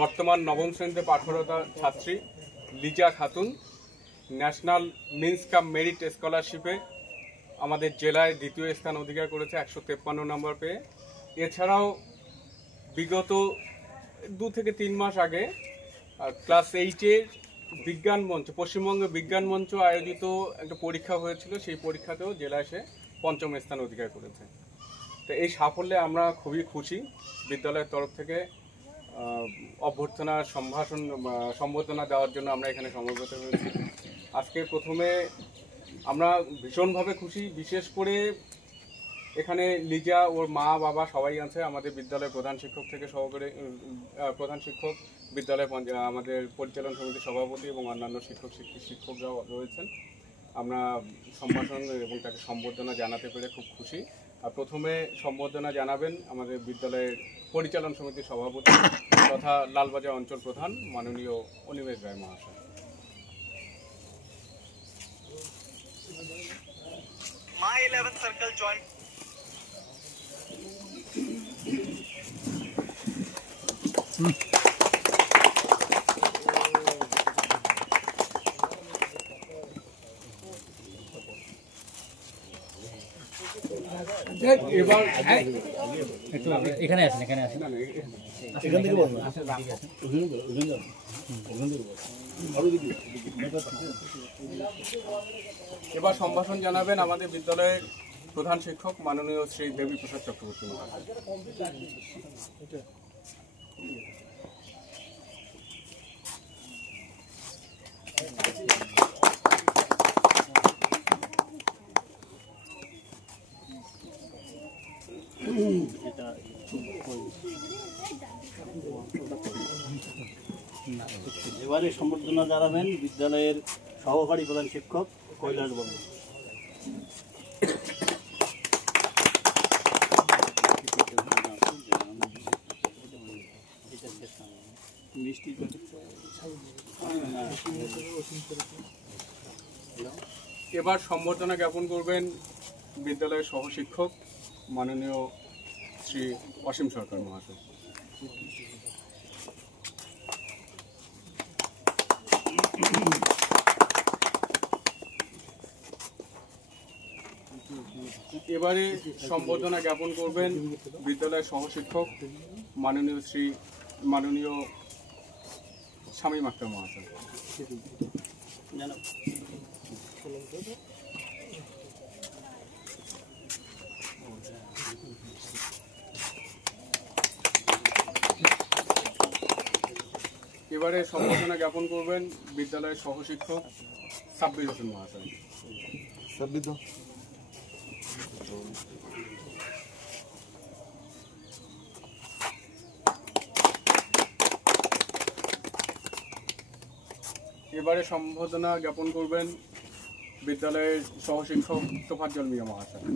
বর্তমান নবম শ্রেণীতে পাঠরত ছাত্রী Liza Khatun national means cum merit স্কলারশিপে আমাদের জেলায় দ্বিতীয় স্থান অধিকার করেছে 153 নম্বর পেয়ে। এছাড়াও বিগত 2 থেকে 3 মাস আগে ক্লাস 8-এর বিজ্ঞান মঞ্চ, পশ্চিমবঙ্গ বিজ্ঞান মঞ্চ আয়োজিত একটা পরীক্ষা হয়েছিল, সেই পরীক্ষাতেও জেলায় সে 5ম স্থান অধিকার করেছে। তো এই সাফল্যে আমরা খুবই খুশি। বিদ্যালয়ের তরফ থেকে অভ্যর্থনা সম্বর্ধনা দেওয়ার জন্য আমরা এখানে সমবেত হয়েছি। আজকে প্রথমে আমরা ভীষণভাবে খুশি, বিশেষ করে এখানে লিজা, ওর মা বাবা সবাই আছে, আমাদের বিদ্যালয়ের প্রধান শিক্ষক থেকে সহকারী প্রধান শিক্ষক, বিদ্যালয় আমাদের পরিচালন সমিতির সভাপতি এবং অন্যান্য শিক্ষকরাও রয়েছেন। আমরা সম্ভাষণ এবং তাকে সম্বর্ধনা জানাতে পেরে খুব খুশি। আর প্রথমে সম্বর্ধনা জানাবেন আমাদের বিদ্যালয়ের পরিচালন সমিতির সভাপতি তথা লালবাজার অঞ্চল প্রধান মাননীয় অনিমেষ রায় মহাশয়। My 11th circle joint এবার এখানে আসেন এখান থেকে বলুন। এবার সম্ভাষণ জানাবেন আমাদের বিদ্যালয়ের প্রধান শিক্ষক মাননীয় শ্রী দেবী প্রসাদ চক্রবর্তী মহাশয়। এবারে সম্বর্ধনা জানাবেন বিদ্যালয়ের সহকারী প্রধান শিক্ষক কৈলাস বাবু। এবার সম্বর্ধনা জ্ঞাপন করবেন বিদ্যালয়ের সহশিক্ষক মাননীয় শ্রী অসীম সরকার মহাশয়। এবারে সম্বর্ধনা জ্ঞাপন করবেন বিদ্যালয়ের সহশিক্ষক মাননীয় শামীম আক্তার মহাশয়। এবারে সম্বর্ধনা জ্ঞাপন করবেন বিদ্যালয়ের সহশিক্ষক সাব্বির হোসেন মহাশয়। এবারে সম্বর্ধনা জ্ঞাপন করবেন বিদ্যালয়ের সহশিক্ষক তোফাজ্জল মিয়া মহাশয়।